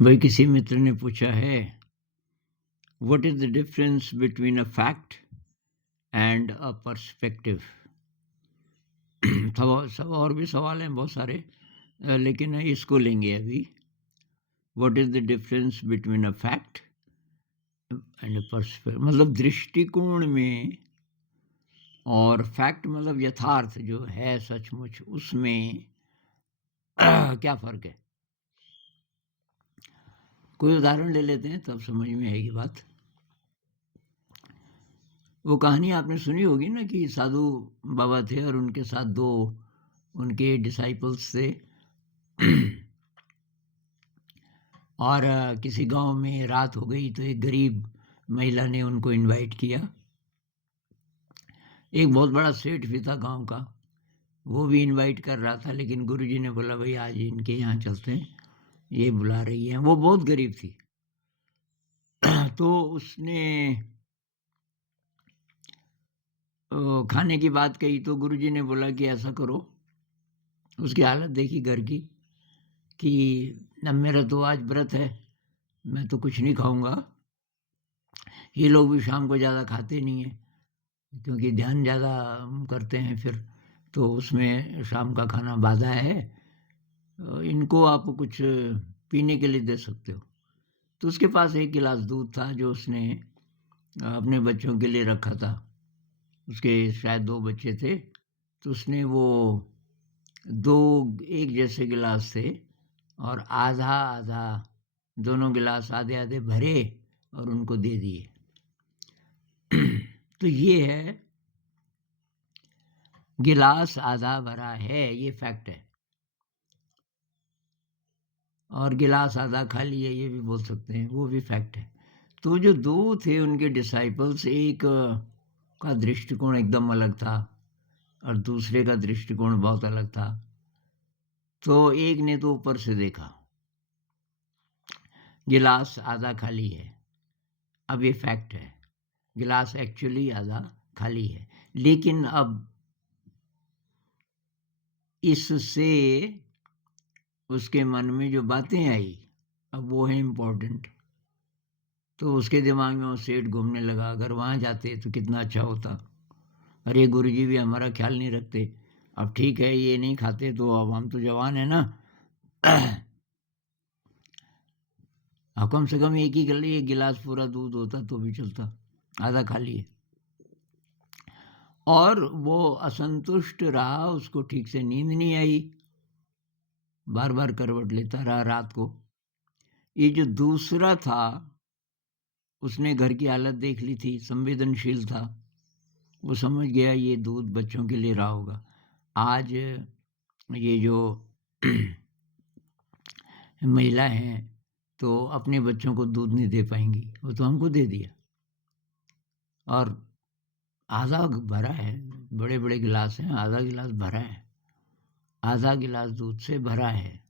भाई किसी मित्र ने पूछा है, what is the difference between a fact and a perspective. सब और भी सवाल हैं बहुत सारे, लेकिन इसको लेंगे अभी। What is the difference between a fact and a perspective, मतलब दृष्टिकोण में, और फैक्ट मतलब यथार्थ जो है सचमुच, उसमें क्या फर्क है। कोई उदाहरण ले लेते हैं तब समझ में आएगी बात। वो कहानी आपने सुनी होगी ना कि साधु बाबा थे और उनके साथ दो उनके डिसाइपल्स थे। और किसी गांव में रात हो गई तो एक गरीब महिला ने उनको इनवाइट किया। एक बहुत बड़ा सेठ भी था गांव का, वो भी इनवाइट कर रहा था, लेकिन गुरुजी ने बोला भाई आज इनके यहाँ चलते हैं, ये बुला रही हैं। वो बहुत गरीब थी। तो उसने खाने की बात कही तो गुरुजी ने बोला कि ऐसा करो। उसकी हालत देखी घर की कि अब मेरा तो आज व्रत है, मैं तो कुछ नहीं खाऊंगा। ये लोग भी शाम को ज़्यादा खाते नहीं हैं क्योंकि ध्यान ज़्यादा करते हैं, फिर तो उसमें शाम का खाना बाधा है। इनको आप कुछ पीने के लिए दे सकते हो। तो उसके पास एक गिलास दूध था जो उसने अपने बच्चों के लिए रखा था। उसके शायद दो बच्चे थे, तो उसने वो दो एक जैसे गिलास थे और आधा आधा दोनों गिलास आधे आधे भरे और उनको दे दिए। तो ये है, गिलास आधा भरा है, ये फैक्ट है। और गिलास आधा खाली है, ये भी बोल सकते हैं, वो भी फैक्ट है। तो जो दो थे उनके डिसाइपल्स, एक का दृष्टिकोण एकदम अलग था और दूसरे का दृष्टिकोण बहुत अलग था। तो एक ने तो ऊपर से देखा, गिलास आधा खाली है। अब ये फैक्ट है, गिलास एक्चुअली आधा खाली है। लेकिन अब इससे उसके मन में जो बातें आई, अब वो है इम्पोर्टेंट। तो उसके दिमाग में वो सेठ घूमने लगा, अगर वहाँ जाते तो कितना अच्छा होता। अरे गुरुजी भी हमारा ख्याल नहीं रखते। अब ठीक है ये नहीं खाते तो अब हम तो जवान है ना। अब कम से कम एक ही गले एक गिलास पूरा दूध होता तो भी चलता, आधा खाली है। और वो असंतुष्ट रहा, उसको ठीक से नींद नहीं आई, बार बार करवट लेता रहा रात को। ये जो दूसरा था उसने घर की हालत देख ली थी, संवेदनशील था, वो समझ गया ये दूध बच्चों के लिए रहा होगा। आज ये जो महिला हैं तो अपने बच्चों को दूध नहीं दे पाएंगी, वो तो हमको दे दिया। और आधा भरा है, बड़े बड़े गिलास हैं, आधा गिलास भरा है, आधा गिलास दूध से भरा है।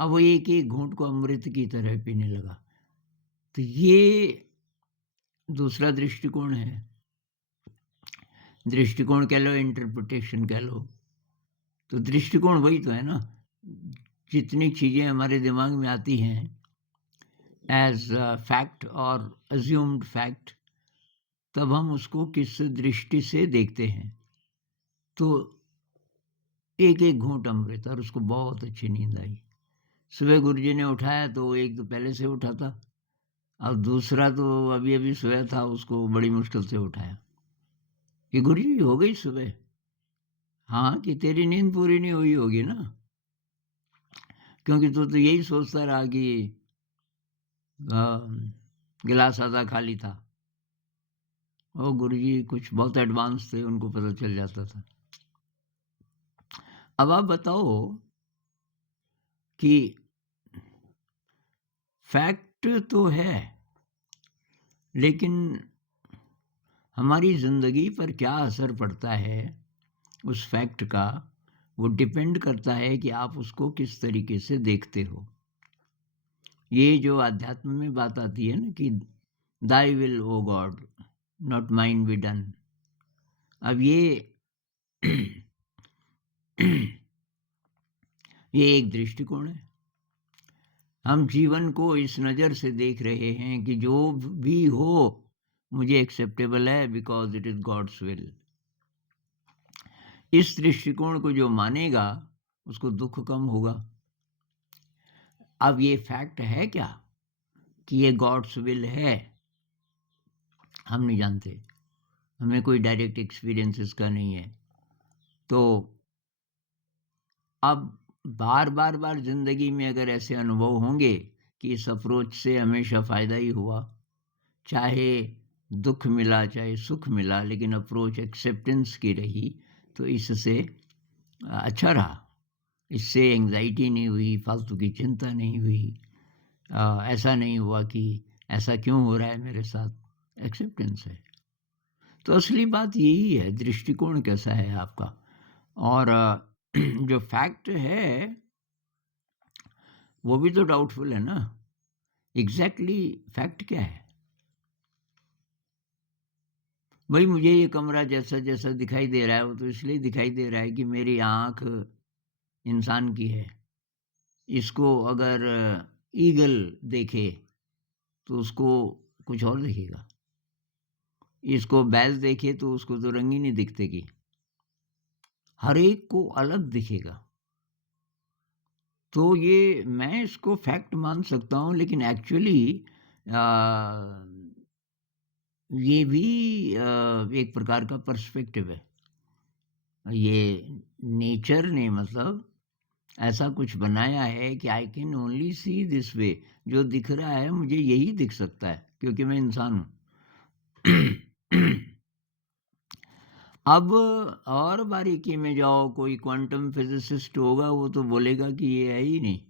अब वो एक एक घूंट को अमृत की तरह पीने लगा। तो ये दूसरा दृष्टिकोण है। दृष्टिकोण कह लो, इंटरप्रिटेशन कह लो, तो दृष्टिकोण वही तो है ना। जितनी चीज़ें हमारे दिमाग में आती हैं एज फैक्ट और अज्यूम्ड फैक्ट, तब हम उसको किस दृष्टि से देखते हैं। तो एक एक घूंट अमृत, और उसको बहुत अच्छी नींद आई। सुबह गुरुजी ने उठाया तो एक तो पहले से उठा था, और दूसरा तो अभी अभी सोया था, उसको बड़ी मुश्किल से उठाया कि गुरुजी हो गई सुबह। हाँ, कि तेरी नींद पूरी नहीं हुई होगी ना, क्योंकि तू तो यही सोचता रहा कि गिलास आधा खाली था। वो गुरुजी कुछ बहुत एडवांस थे, उनको पता चल जाता था। अब आप बताओ कि फैक्ट तो है, लेकिन हमारी ज़िंदगी पर क्या असर पड़ता है उस फैक्ट का, वो डिपेंड करता है कि आप उसको किस तरीके से देखते हो। ये जो अध्यात्म में बात आती है ना कि thy will O God not mine be done. अब ये ये एक दृष्टिकोण है। हम जीवन को इस नज़र से देख रहे हैं कि जो भी हो मुझे एक्सेप्टेबल है because it is God's will. इस दृष्टिकोण को जो मानेगा उसको दुःख कम होगा। अब ये फैक्ट है क्या कि ये गॉड्स विल है? हम नहीं जानते। हमें कोई डायरेक्ट एक्सपीरियंस इसका नहीं है। तो अब बार ज़िंदगी में अगर ऐसे अनुभव होंगे कि इस अप्रोच से हमेशा फ़ायदा ही हुआ, चाहे दुःख मिला, चाहे सुख मिला, लेकिन अप्रोच एक्सेप्टेंस की रही, तो इससे अच्छा रहा। इससे एंग्ज़ायटी नहीं हुई, फालतू की चिंता नहीं हुई। ऐसा नहीं हुआ कि ऐसा क्यों हो रहा है मेरे साथ, एक्सेप्टेंस है। तो असली बात यही है, दृष्टिकोण कैसा है आपका। और जो फैक्ट है वो भी तो डाउटफुल है ना। एग्जैक्टली फैक्ट क्या है? भाई मुझे ये कमरा जैसा जैसा दिखाई दे रहा है वो तो इसलिए दिखाई दे रहा है कि मेरी आँख इंसान की है। इसको अगर ईगल देखे तो उसको कुछ और दिखेगा। इसको बैल देखे तो उसको तो रंगीन ही दिखेगी। हर एक को अलग दिखेगा। तो ये मैं इसको फैक्ट मान सकता हूँ, लेकिन एक्चुअली ये भी एक प्रकार का पर्सपेक्टिव है। ये नेचर ने मतलब ऐसा कुछ बनाया है कि I can only see this way. जो दिख रहा है मुझे यही दिख सकता है क्योंकि मैं इंसान हूँ। अब और बारीकी में जाओ, कोई क्वांटम फिजिसिस्ट होगा वो तो बोलेगा कि ये है ही नहीं,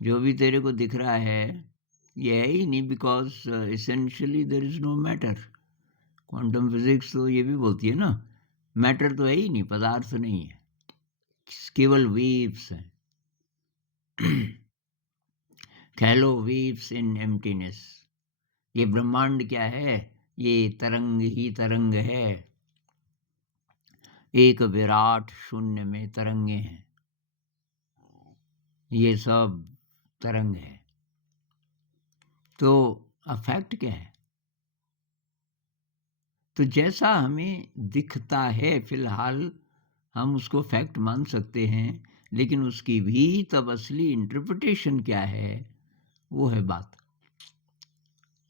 जो भी तेरे को दिख रहा है ये है ही नहीं, because essentially there is no matter. Quantum physics तो ये भी बोलती है ना, मैटर तो है ही नहीं, पदार्थ नहीं है, केवल वेव्स हैं। खेलो वेव्स इन एम्प्टीनेस। ये ब्रह्मांड क्या है? ये तरंग ही तरंग है। एक विराट शून्य में तरंगे हैं। ये सब तरंग है। तो अफेक्ट क्या है? तो जैसा हमें दिखता है फिलहाल हम उसको फैक्ट मान सकते हैं, लेकिन उसकी भी तब असली इंटरप्रिटेशन क्या है वो है बात।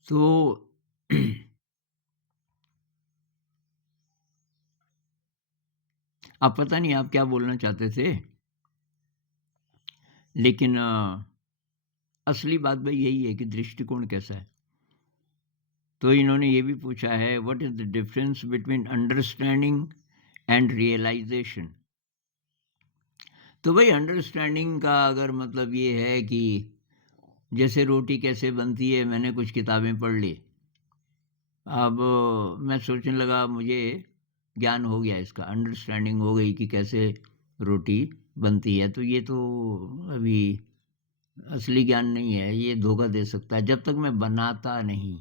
तो अब पता नहीं आप क्या बोलना चाहते थे, लेकिन असली बात भाई यही है कि दृष्टिकोण कैसा है। तो इन्होंने ये भी पूछा है, what is the difference between understanding and realisation. तो भाई अंडरस्टैंडिंग का अगर मतलब ये है कि जैसे रोटी कैसे बनती है, मैंने कुछ किताबें पढ़ ली, अब मैं सोचने लगा मुझे ज्ञान हो गया, इसका अंडरस्टैंडिंग हो गई कि कैसे रोटी बनती है, तो ये तो अभी असली ज्ञान नहीं है, ये धोखा दे सकता है जब तक मैं बनाता नहीं।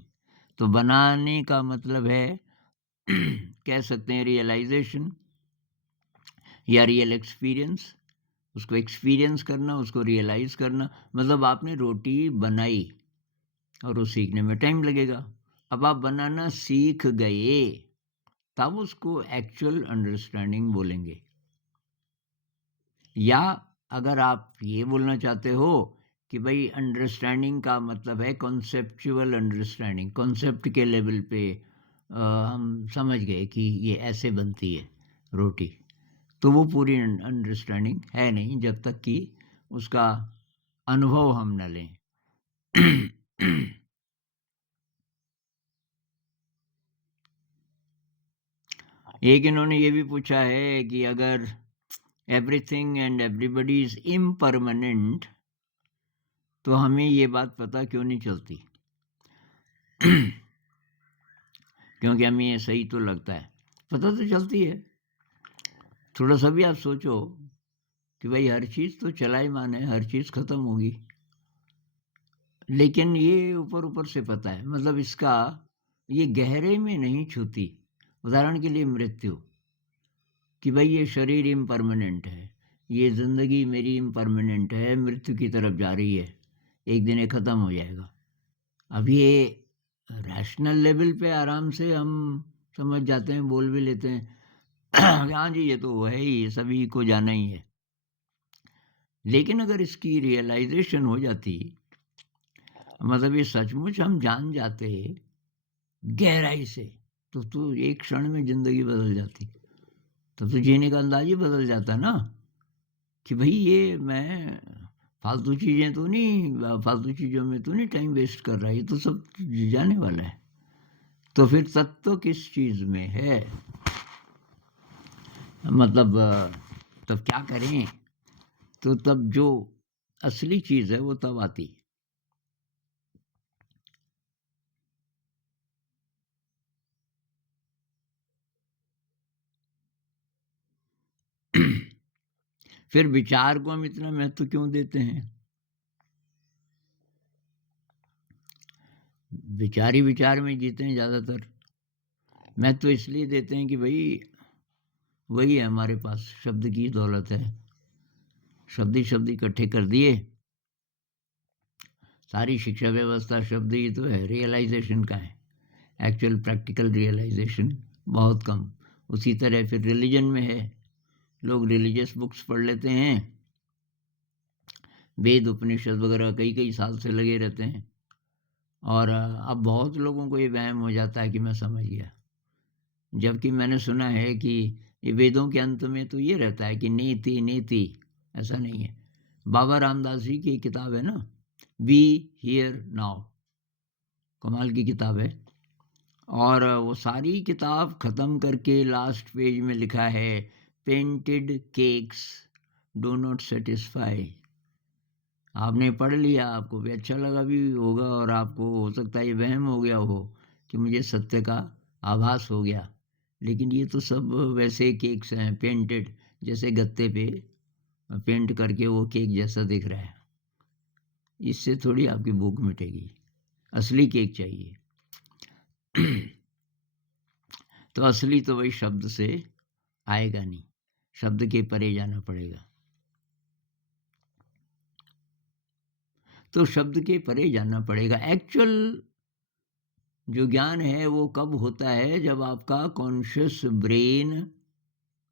तो बनाने का मतलब है कह सकते हैं रियलाइजेशन या रियल एक्सपीरियंस। उसको एक्सपीरियंस करना, उसको रियलाइज़ करना, मतलब आपने रोटी बनाई और वो सीखने में टाइम लगेगा। अब आप बनाना सीख गए, तब उसको एक्चुअल अंडरस्टैंडिंग बोलेंगे। या अगर आप ये बोलना चाहते हो कि भाई अंडरस्टैंडिंग का मतलब है कॉन्सेप्चुअल अंडरस्टैंडिंग, कॉन्सेप्ट के लेवल पे हम समझ गए कि ये ऐसे बनती है रोटी, तो वो पूरी अंडरस्टैंडिंग है नहीं जब तक कि उसका अनुभव हम न लें। एक इन्होंने ये भी पूछा है कि अगर everything and everybody is impermanent तो हमें ये बात पता क्यों नहीं चलती। क्योंकि हमें ये सही तो लगता है, पता तो चलती है। थोड़ा सा भी आप सोचो कि भाई हर चीज़ तो चलायमान है, हर चीज़ ख़त्म होगी, लेकिन ये ऊपर ऊपर से पता है, मतलब इसका ये गहरे में नहीं छूती। उदाहरण के लिए मृत्यु, कि भाई ये शरीर इम्परमानेंट है, ये ज़िंदगी मेरी इम्परमानेंट है, मृत्यु की तरफ जा रही है, एक दिन ये ख़त्म हो जाएगा। अब ये रैशनल लेवल पे आराम से हम समझ जाते हैं, बोल भी लेते हैं कि हाँ जी, ये तो है ही, सभी को जाना ही है। लेकिन अगर इसकी रियलाइज़ेशन हो जाती, मतलब ये सचमुच हम जान जाते गहराई से, तो एक क्षण में ज़िंदगी बदल जाती। तब तो जीने का अंदाज़ ही बदल जाता ना, कि भई ये मैं फालतू चीज़ों में तो नहीं टाइम वेस्ट कर रहा, ये तो सब जाने वाला है। तो फिर तत्व किस चीज़ में है? मतलब तब क्या करें? तो तब जो असली चीज़ है वो तब आती। फिर विचार को हम इतना महत्व क्यों देते हैं? विचार ही विचार में जीते हैं ज़्यादातर। महत्व इसलिए देते हैं कि भई वही है हमारे पास, शब्द की दौलत है। शब्द ही शब्द इकट्ठे कर दिए, सारी शिक्षा व्यवस्था शब्द ही तो है, रियलाइज़ेशन का है। एक्चुअल प्रैक्टिकल रियलाइज़ेशन बहुत कम। उसी तरह फिर रिलिजन में है, लोग रिलीजियस बुक्स पढ़ लेते हैं, वेद उपनिषद वगैरह कई-कई साल से लगे रहते हैं, और अब बहुत लोगों को ये वहम हो जाता है कि मैं समझ गया। जबकि मैंने सुना है कि ये वेदों के अंत में तो ये रहता है कि नेति नेति, ऐसा नहीं है। बाबा रामदास जी की किताब है ना, बी हियर नाउ, कमाल की किताब है। और वो सारी किताब ख़त्म करके लास्ट पेज में लिखा है, painted cakes do not satisfy. आपने पढ़ लिया, आपको भी अच्छा लगा भी होगा, और आपको हो सकता है ये वहम हो गया हो कि मुझे सत्य का आभास हो गया। लेकिन ये तो सब वैसे केक्स हैं, पेंटेड, जैसे गत्ते पे पेंट करके वो केक जैसा दिख रहा है। इससे थोड़ी आपकी भूख मिटेगी, असली केक चाहिए। तो असली तो वही शब्द से आएगा नहीं, शब्द के परे जाना पड़ेगा। तो शब्द के परे जाना पड़ेगा। एक्चुअल जो ज्ञान है वो कब होता है? जब आपका कॉन्शियस ब्रेन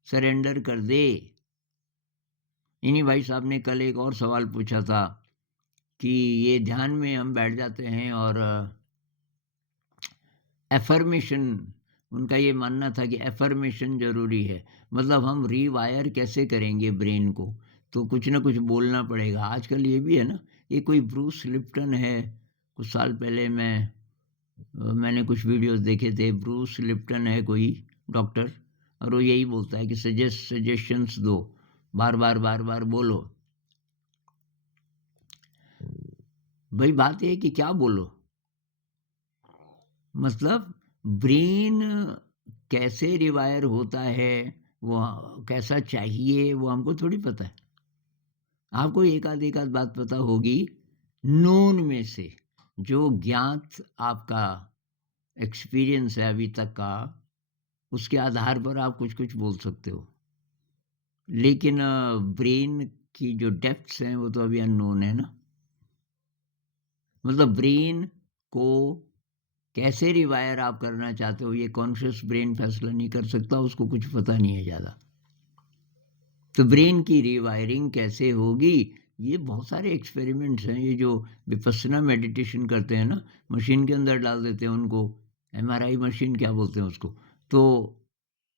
सरेंडर कर दे। इन्हीं भाई साहब ने कल एक और सवाल पूछा था कि ये ध्यान में हम बैठ जाते हैं और एफर्मेशन, उनका ये मानना था कि एफर्मेशन ज़रूरी है। मतलब हम रीवायर कैसे करेंगे ब्रेन को? तो कुछ ना कुछ बोलना पड़ेगा। आजकल ये भी है ना, ये कोई ब्रूस लिप्टन है, कुछ साल पहले मैंने कुछ वीडियोस देखे थे। ब्रूस लिप्टन है कोई डॉक्टर, और वो यही बोलता है कि सजेशंस दो, बार बार बार बार बोलो। भाई बात ये है कि क्या बोलो, मतलब ब्रेन कैसे रिवायर होता है, वो कैसा चाहिए, वो हमको थोड़ी पता है। आपको एक आध बात पता होगी नोन में से, जो ज्ञात आपका एक्सपीरियंस है अभी तक का, उसके आधार पर आप कुछ कुछ बोल सकते हो। लेकिन ब्रेन की जो डेप्थ्स हैं वो तो अभी अननोन है ना। मतलब ब्रेन को कैसे रिवायर आप करना चाहते हो, ये कॉन्शियस ब्रेन फैसला नहीं कर सकता, उसको कुछ पता नहीं है ज़्यादा। तो ब्रेन की रिवायरिंग कैसे होगी, ये बहुत सारे एक्सपेरिमेंट्स हैं। ये जो विपस्सना मेडिटेशन करते हैं ना, मशीन के अंदर डाल देते हैं उनको, एमआरआई मशीन क्या बोलते हैं उसको, तो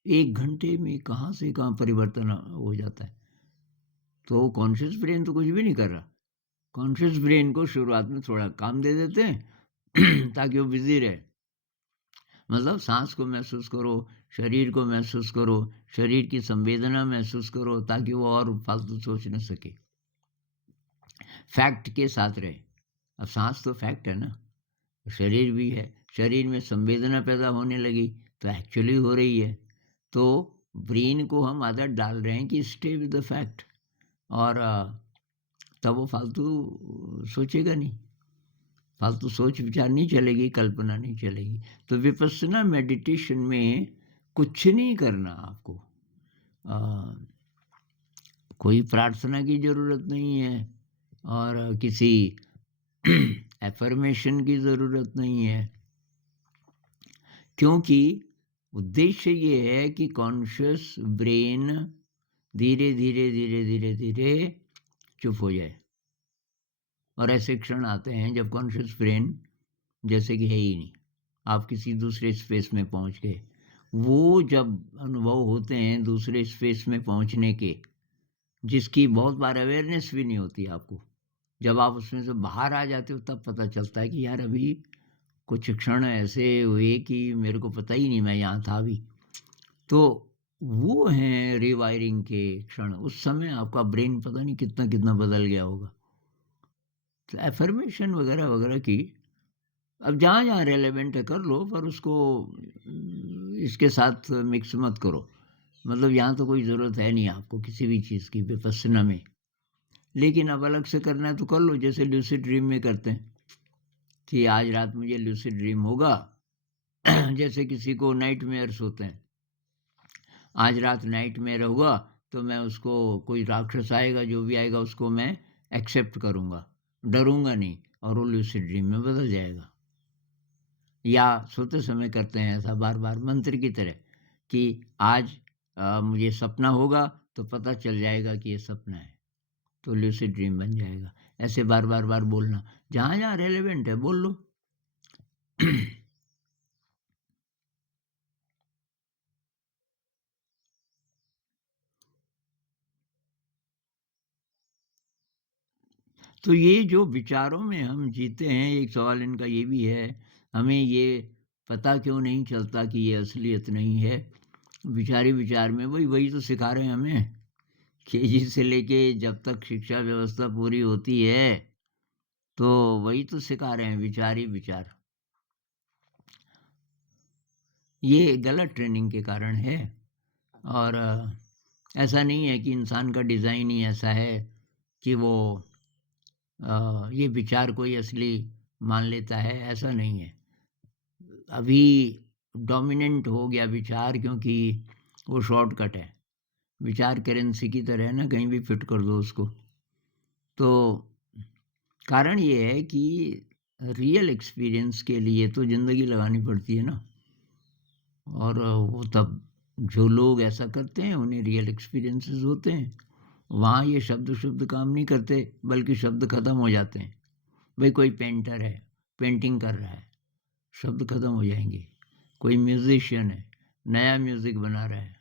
1 घंटे में कहाँ से कहाँ परिवर्तन हो जाता है। तो कॉन्शियस ब्रेन तो कुछ भी नहीं कर रहा। कॉन्शियस ब्रेन को शुरुआत में थोड़ा काम दे देते हैं ताकि वो बिजी रहे। मतलब सांस को महसूस करो, शरीर को महसूस करो, शरीर की संवेदना महसूस करो, ताकि वो और फालतू सोच न सके, फैक्ट के साथ रहे। अब सांस तो फैक्ट है ना, शरीर भी है, शरीर में संवेदना पैदा होने लगी तो एक्चुअली हो रही है। तो ब्रेन को हम आदत डाल रहे हैं कि स्टे विद द फैक्ट, और तब वो फालतू सोचेगा नहीं, फालतू सोच विचार नहीं चलेगी, कल्पना नहीं चलेगी। तो विपस्सना मेडिटेशन में कुछ नहीं करना आपको, कोई प्रार्थना की ज़रूरत नहीं है, और किसी एफर्मेशन की ज़रूरत नहीं है, क्योंकि उद्देश्य ये है कि कॉन्शियस ब्रेन धीरे धीरे धीरे धीरे धीरे चुप हो जाए। और ऐसे क्षण आते हैं जब कॉन्शियस ब्रेन जैसे कि है ही नहीं, आप किसी दूसरे स्पेस में पहुंच गए। वो जब अनुभव होते हैं दूसरे स्पेस में पहुंचने के, जिसकी बहुत बार अवेयरनेस भी नहीं होती आपको, जब आप उसमें से बाहर आ जाते हो तब पता चलता है कि यार अभी कुछ क्षण ऐसे हुए कि मेरे को पता ही नहीं मैं यहाँ था अभी। तो वो हैं रिवायरिंग के क्षण। उस समय आपका ब्रेन पता नहीं कितना कितना बदल गया होगा। तो एफर्मेशन वगैरह वगैरह की अब जहाँ जहाँ रेलेवेंट है कर लो, पर उसको इसके साथ मिक्स मत करो। मतलब यहाँ तो कोई ज़रूरत है नहीं आपको किसी भी चीज़ की विपස්සना में। लेकिन अब अलग से करना है तो कर लो, जैसे लूसिड ड्रीम में करते हैं कि आज रात मुझे लूसिड ड्रीम होगा। जैसे किसी को नाइटमेयर्स होते हैं, आज रात नाइटमेयर होगा तो मैं उसको, कोई राक्षस आएगा जो भी आएगा उसको मैं एक्सेप्ट करूँगा, डरूँगा नहीं, और वो लूसिड ड्रीम में बदल जाएगा। या सोते समय करते हैं ऐसा बार बार मंत्र की तरह कि आज मुझे सपना होगा तो पता चल जाएगा कि ये सपना है, तो लूसिड ड्रीम बन जाएगा। ऐसे बार बार बार बोलना, जहाँ जहाँ रेलेवेंट है बोल लो। तो ये जो विचारों में हम जीते हैं, एक सवाल इनका ये भी है, हमें ये पता क्यों नहीं चलता कि ये असलियत नहीं है। विचार ही विचार में वही वही तो सिखा रहे हैं हमें, केजी से लेके जब तक शिक्षा व्यवस्था पूरी होती है तो वही तो सिखा रहे हैं, विचार ही विचार। ये गलत ट्रेनिंग के कारण है। और ऐसा नहीं है कि इंसान का डिज़ाइन ही ऐसा है कि वो ये विचार कोई असली मान लेता है, ऐसा नहीं है। अभी डोमिनेंट हो गया विचार, क्योंकि वो शॉर्टकट है। विचार करेंसी की तरह है ना, कहीं भी फिट कर दो उसको। तो कारण ये है कि रियल एक्सपीरियंस के लिए तो ज़िंदगी लगानी पड़ती है ना। और वो तब जो लोग ऐसा करते हैं उन्हें रियल एक्सपीरियंसेस होते हैं। वहाँ ये शब्द शुब्द काम नहीं करते, बल्कि शब्द ख़त्म हो जाते हैं। भाई कोई पेंटर है, पेंटिंग कर रहा है, शब्द ख़त्म हो जाएंगे। कोई म्यूजिशियन है, नया म्यूज़िक बना रहा है,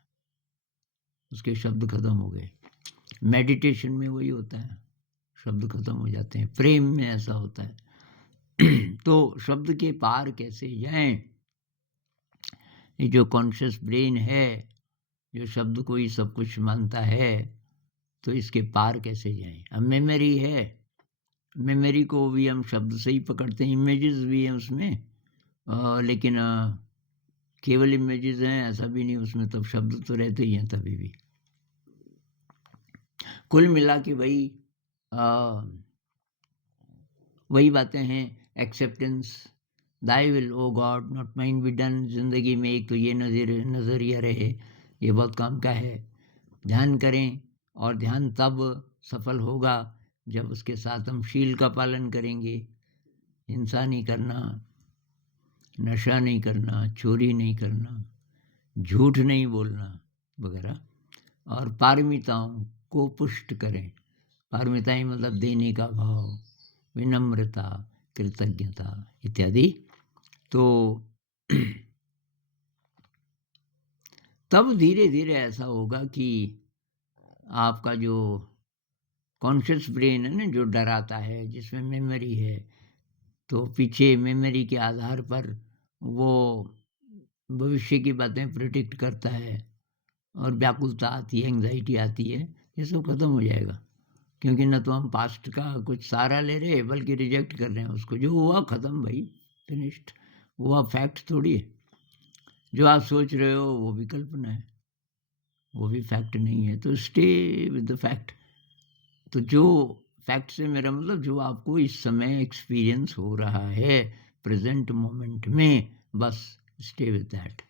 उसके शब्द ख़त्म हो गए। मेडिटेशन में वही होता है, शब्द ख़त्म हो जाते हैं। प्रेम में ऐसा होता है। तो शब्द के पार कैसे जाएं? ये जो कॉन्शियस ब्रेन है, जो शब्द को ही सब कुछ मानता है, तो इसके पार कैसे जाएं? अब मेमोरी है, मेमोरी को भी हम शब्द से ही पकड़ते हैं, इमेजेस भी हैं उसमें। लेकिन केवल इमेजेस हैं ऐसा भी नहीं, उसमें तब शब्द तो रहते ही हैं तभी भी। कुल मिला के वही वही बातें हैं। Acceptance, thy will O God not mine be done. जिंदगी में एक तो ये नज़रिया रहे, ये बहुत काम का है। ध्यान करें, और ध्यान तब सफल होगा जब उसके साथ हम शील का पालन करेंगे। हिंसा नहीं करना, नशा नहीं करना, चोरी नहीं करना, झूठ नहीं बोलना वगैरह। और पारमिताओं को पुष्ट करें। पारमिताएं मतलब देने का भाव, विनम्रता, कृतज्ञता इत्यादि। तो तब धीरे धीरे ऐसा होगा कि आपका जो कॉन्शियस ब्रेन है ना, जो डराता है, जिसमें मेमोरी है, तो पीछे मेमोरी के आधार पर वो भविष्य की बातें प्रिडिक्ट करता है, और व्याकुलता आती है, एंग्जाइटी आती है। ये सब खत्म हो जाएगा, क्योंकि न तो हम पास्ट का कुछ सहारा ले रहे हैं, बल्कि रिजेक्ट कर रहे हैं उसको। जो हुआ खत्म भाई, फिनिश्ड। हुआ फैक्ट थोड़ी है। जो आप सोच रहे हो वो भी कल्पना है, वो भी फैक्ट नहीं है। तो स्टे विद द फैक्ट। तो जो फैक्ट से मेरा मतलब जो आपको इस समय एक्सपीरियंस हो रहा है प्रेजेंट मोमेंट में, बस स्टे विद दैट।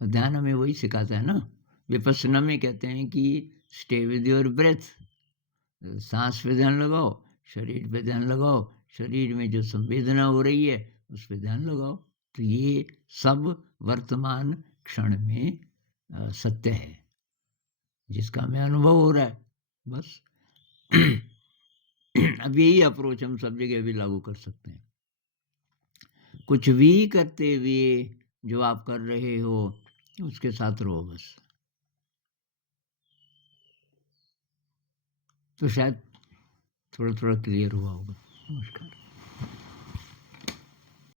ध्यान हमें वही सिखाता है ना। विपස්සना में कहते हैं कि स्टे विद योर ब्रेथ, सांस पे ध्यान लगाओ, शरीर पे ध्यान लगाओ, शरीर में जो संवेदना हो रही है उस पे ध्यान लगाओ। तो ये सब वर्तमान क्षण में सत्य है, जिसका हमें अनुभव हो रहा है, बस। अब यही अप्रोच हम सब जगह भी लागू कर सकते हैं। कुछ भी करते हुए जो आप कर रहे हो उसके साथ रहो बस। तो शायद थोड़ा-थोड़ा क्लियर हुआ होगा। नमस्कार।